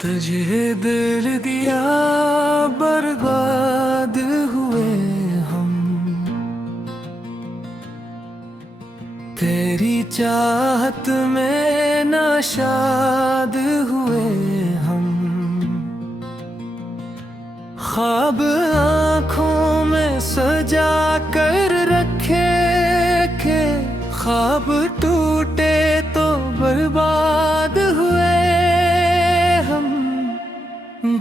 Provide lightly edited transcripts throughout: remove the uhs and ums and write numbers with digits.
तुझे दिल दिया बर्बाद हुए हम, तेरी चाहत में नाशाद हुए हम। ख्वाब आँखों में सजा कर रखे के ख्वाब टूटे तो बर्बाद हुए हम।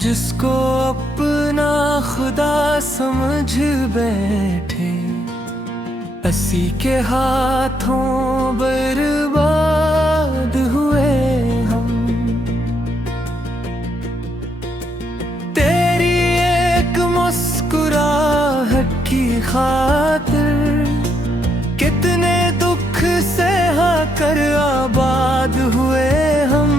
जिसको अपना खुदा समझ बैठे असी के हाथों बर्बाद हुए हम। तेरी एक मुस्कुराहट की खातिर कितने दुख सहा कर आबाद हुए हम।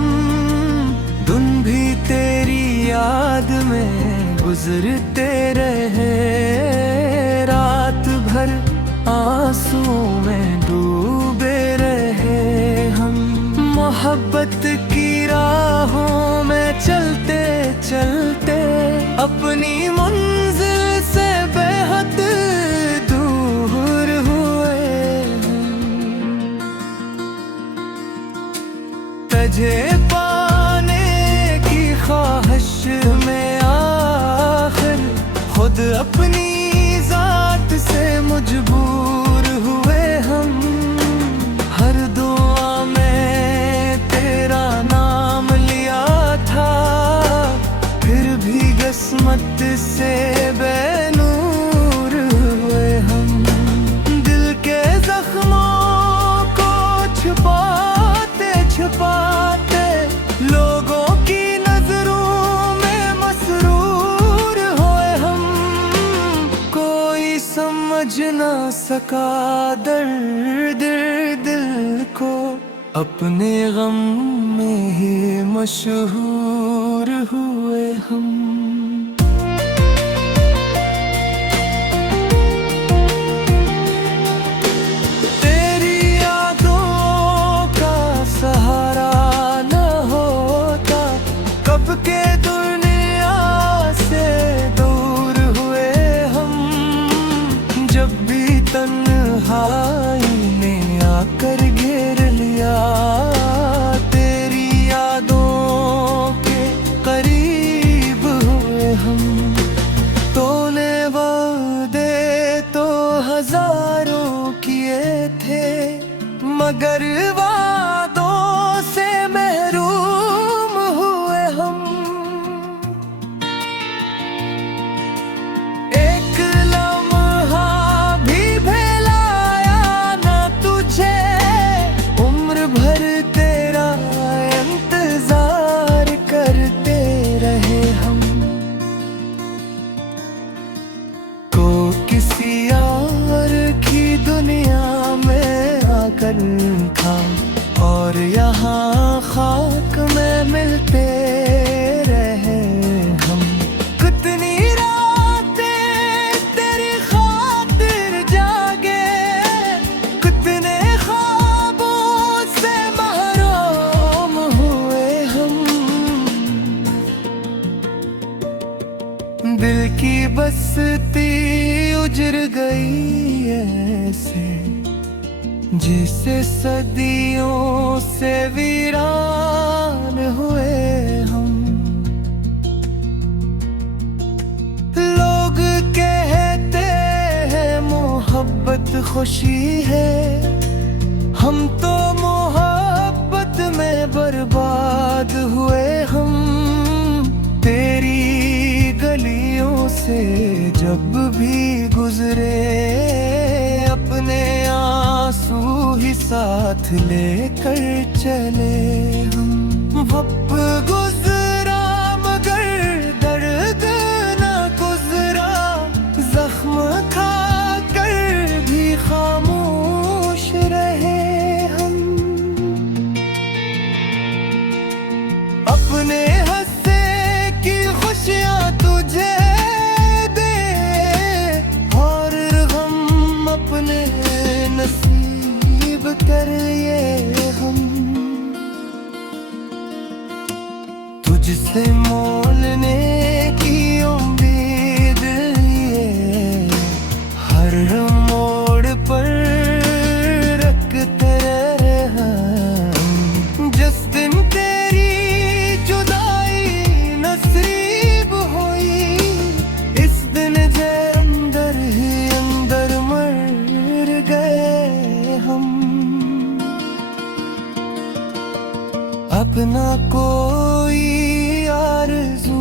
दिन भी तेरी याद में गुजरते रहे, रात भर आंसुओं में डूबे रहे हम। मोहब्बत की राहों में चलते चलते अपनी मंजिल से बेहद दूर हुए हम। तुझे पाने की ख्वाहिश में आखिर खुद अपनी जात से मजबूर हुए हम। हर दुआ में तेरा नाम लिया था, फिर भी किस्मत से बेनूर हुए हम। दिल के जख्मों को छुपाते छुपाते लोगों की नजरों में मसरूर हुए हम। कोई समझ ना सका दर्द दिल को, अपने गम में ही मशहूर हुए हम। तेरी यादों का सहारा न होता कब के दुनिया से दूर हुए हम। जब भी तन्हाई ने आकर घेर लिया, तेरी यादों के करीब हुए हम। तूने वादे तो हजारों किए थे, मगर वादों से महरूम हुए हम। एक लम्हा भी भुलाया ना तुझे, उम्र भर तेरा इंतजार करते रहे हम। को किसी और की दुनिया में आकर था, और यहाँ खाक में मिलते रहे हम। कितनी रातें तेरी खातिर जागे, कितने ख्वाबों से महरूम हुए हम। दिल की बस्ती उजड़ गई ऐसे, जिसे सदियों से वीरान हुए हम। लोग कहते हैं मोहब्बत खुशी है, हम तो मोहब्बत में बर्बाद हुए हम। तेरी गलियों से जब भी गुजरे अपने आंसू ही साथ लेकर चले हम। वक्त गुजरा मगर दर्द न गुजरा, जख्म खा कर भी खामोश रहे हम। अपने हंसे की खुशियाँ तुझे दे, और गम अपने नसीब कर ये हम। से मोलने की उम्मीद ये हर मोड़ पर रखते रहे हम। जिस दिन तेरी जुदाई नसीब हुई, इस दिन जे अंदर ही अंदर मर गए हम। अपना कोई आरज़ू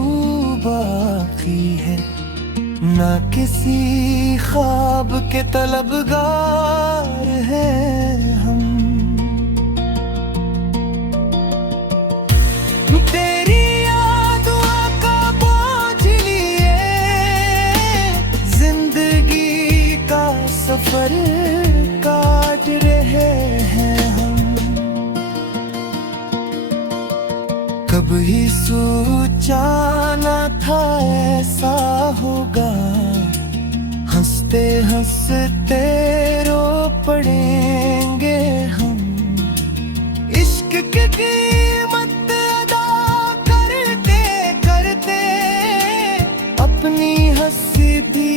बाकी है, ना किसी ख्वाब के तलबगार हैं हम। तेरी यादों का बोझ लिए जिंदगी का सफर काट रहे हैं हम। कभी सोचा न था ऐसा होगा, हंसते हंसते रो पड़ेंगे हम। इश्क की कीमत अदा करते करते अपनी हंसी भी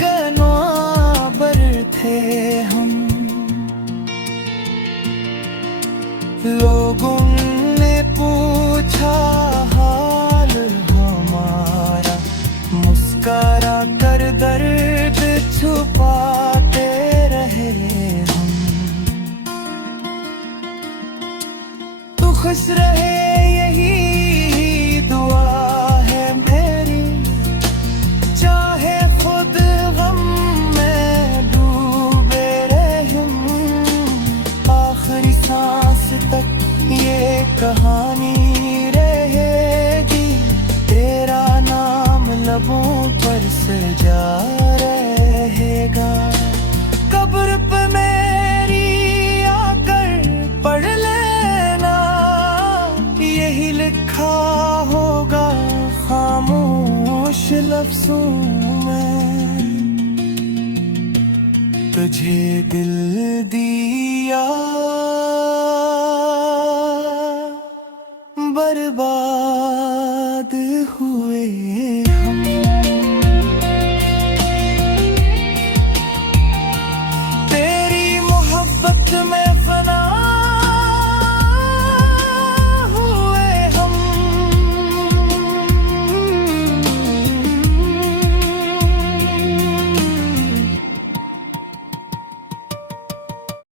गनवाबर थे हम। लोगों ने पूछा हाल हमारा, मुस्कुरा कर दर्द छुपाते रहे हम। तू खुश रहे यही दुआ है मेरी, चाहे खुद गम में डूबे रहे हम। आखिरी सांस तक ये कहानी रहेगी, तेरा नाम लबों पर सजा रहेगा। कब्र पे मेरी आकर पढ़ लेना, यही लिखा होगा खामोश लफ्जों में। तुझे दिल दिया